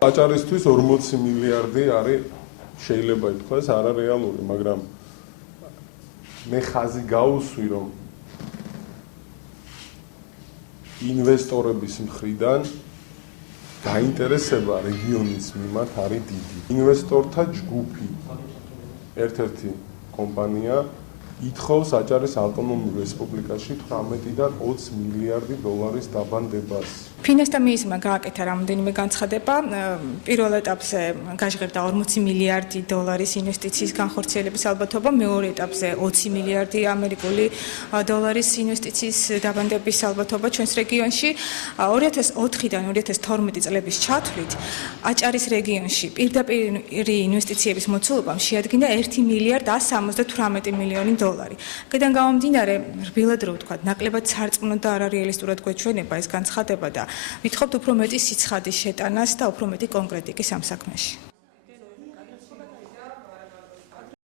აჭარისთვის 40 მილიარდი არის შეიძლება ითქვას არარეალური, მაგრამ მე ხაზი გაუსვი, რომ ინვესტორების მხრიდან გაინტერესება რეგიონის მიმართ არის დიდი. ინვესტორთა ჯგუფი ერთ-ერთი კომპანია ითხოვს აჭარის ავტონომურ რესპუბლიკაში 18-დან 20 მილიარდი დოლარის დაბანდებას. ფინესთან მისმა გააკეთა რამდენიმე განცხადება. პირველ ეტაპზე გაჟღერდა 40 მილიარდი დოლარის ინვესტიციის განხორციელების ალბათობა, მეორე ეტაპზე 20 მილიარდი ამერიკული დოლარის ინვესტიციის დაბანდების ალბათობა ჩვენს რეგიონში. 2004-დან 2012 წლების ჩათვლით აჭარის რეგიონში პირდაპირ ინვესტიციების მოცულობამ შეადგინა 1 მილიარდ 178 მილიონი დოლარი. აქედან გამომდინარე, რბილად რო ვთქვათ, ნაკლებად სარწმუნო და არარეალისტურად გვეჩვენება ეს განცხადება და ვითხოვთ უფრო მეტი სიცხადის შეტანას და უფრო მეტი კონკრეტიკის ამ საქმეში.